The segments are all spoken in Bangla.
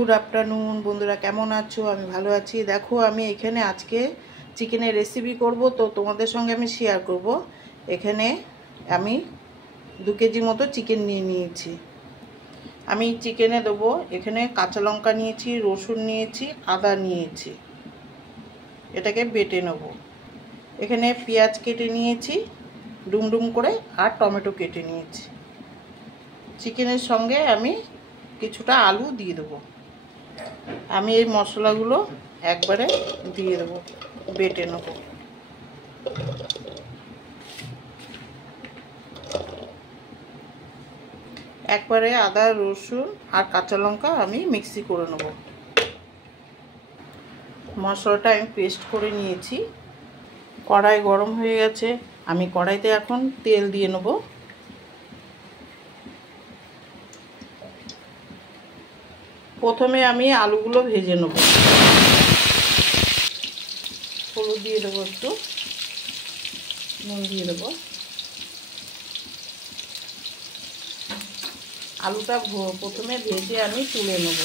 গুড আফটারনুন বন্ধুরা, কেমন আছো? আমি ভালো আছি। দেখো, আমি এখানে আজকে চিকেনের রেসিপি করব, তো তোমাদের সঙ্গে আমি শেয়ার করব। এখানে আমি 2 কেজি মতো চিকেন নিয়ে নিয়েছি। আমি চিকেনে দেবো এখানে কাঁচা লঙ্কা নিয়েছি, রসুন নিয়েছি, আদা নিয়েছি। এটাকে বেটে নেব। এখানে পেঁয়াজ কেটে নিয়েছি ডুমডুম করে, আর টমেটো কেটে নিয়েছি। চিকেনের সঙ্গে আমি কিছুটা আলু দিয়ে দেবো। আমি এই মশলাগুলো একবারে দিয়ে দেবো, বেটে নেব। একবারে আদা রসুন আর কাঁচা লঙ্কা আমি মিক্সি করে নেব। মশলাটা আমি পেস্ট করে নিয়েছি। কড়াই গরম হয়ে গেছে, আমি কড়াইতে এখন তেল দিয়ে নেব। প্রথমে আমি আলুগুলো ভেজে নেব। হলুদ দিয়ে দেবো, একটু নুন দিয়ে দেবো। আলুটা প্রথমে ভেজে আমি তুলে নেব।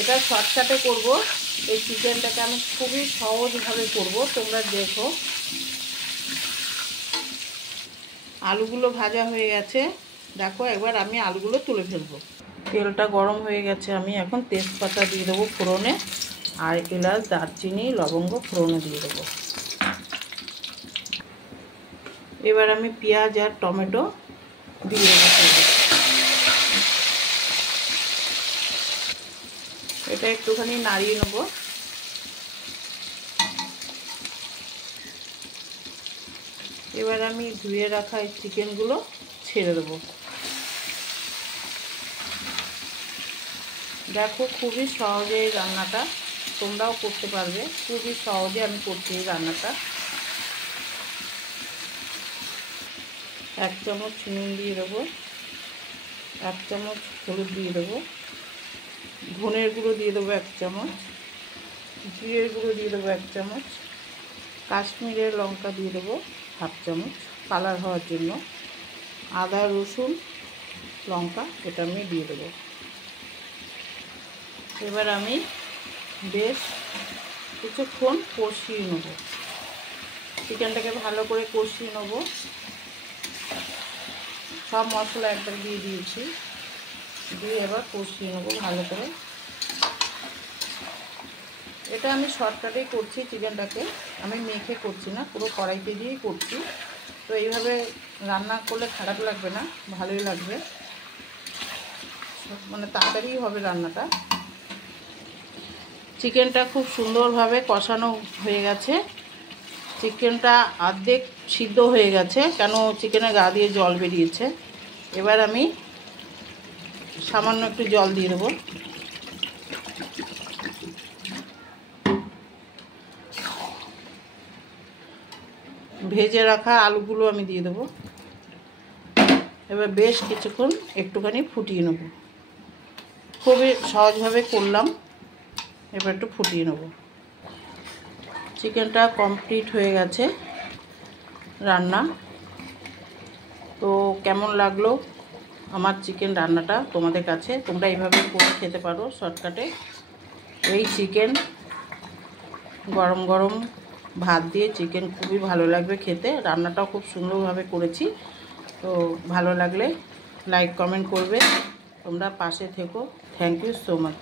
এটা শর্টকাটে করব। এই চিকেনটাকে আমি খুবই সহজভাবে করব, তোমরা দেখো। আলুগুলো ভাজা হয়ে গেছে, দেখো। এবার আমি আলুগুলো তুলে ফেলবো। তেলটা গরম হয়ে গেছে, আমি এখন তেজপাতা দিয়ে দেবো ফোড়নে, আর এলাচ দারচিনি লবঙ্গ ফোড়নে দিয়ে দেবো। এবার আমি পেঁয়াজ আর টমেটো দিয়ে দেবো। এটা একটুখানি নাড়িয়ে নেব। এবার আমি ধুয়ে রাখা এই চিকেনগুলো ছেড়ে দেবো। দেখো, খুবই সহজে এই রান্নাটা তোমরাও করতে পারবে। খুবই সহজে আমি করছি এই রান্নাটা। 1 চামচ নুন দিয়ে দেবো, 1 চামচ হলুদ দিয়ে দেবো, ধনের গুঁড়ো দিয়ে দেবো 1 চামচ, জিরের গুঁড়ো দিয়ে দেবো 1 চামচ, কাশ্মীরের লঙ্কা দিয়ে দেবো 1/2 চামচ কালার হওয়ার জন্য, আদা রসুন লঙ্কা এটা আমি দিয়ে দেবো। এবার আমি বেশ কিছুক্ষণ কষিয়ে নেব। চিকেনটাকে ভালো করে কষিয়ে নেব। সব মশলা একবার দিয়ে দিয়েছি, দিয়ে এবার কষিয়ে নেব ভালো করে। এটা আমি শর্টকাটেই করছি। চিকেনটাকে আমি মেখে করছি না, পুরো কড়াইতে দিয়েই করছি। তো এইভাবে রান্না করলে খারাপ লাগবে না, ভালোই লাগবে, মানে তাড়াতাড়ি হবে রান্নাটা। চিকেনটা খুব সুন্দরভাবে কষানো হয়ে গেছে। চিকেনটা অর্ধেক সিদ্ধ হয়ে গেছে, কেন চিকেনের গা দিয়ে জল বেরিয়েছে। এবার আমি সামান্য একটু জল দিয়ে দেবো। ভেজে রাখা আলুগুলো আমি দিয়ে দেবো। এবার বেশ কিছুক্ষণ একটুখানি ফুটিয়ে নেব। খুবই সহজভাবে করলাম। এবার একটু ফুটিয়ে নেব। চিকেনটা কমপ্লিট হয়ে গেছে রান্না। তো কেমন লাগলো আমার চিকেন রান্নাটা তোমাদের কাছে? তোমরা এইভাবে করে খেতে পারো শর্টকাটে। এই চিকেন গরম গরম ভাত দিয়ে চিকেন খুবই ভালো লাগবে খেতে। রান্নাটাও খুব সুন্দরভাবে করেছি। তো ভালো লাগলে লাইক কমেন্ট করবে, তোমরা পাশে থেকো। Thank you so much.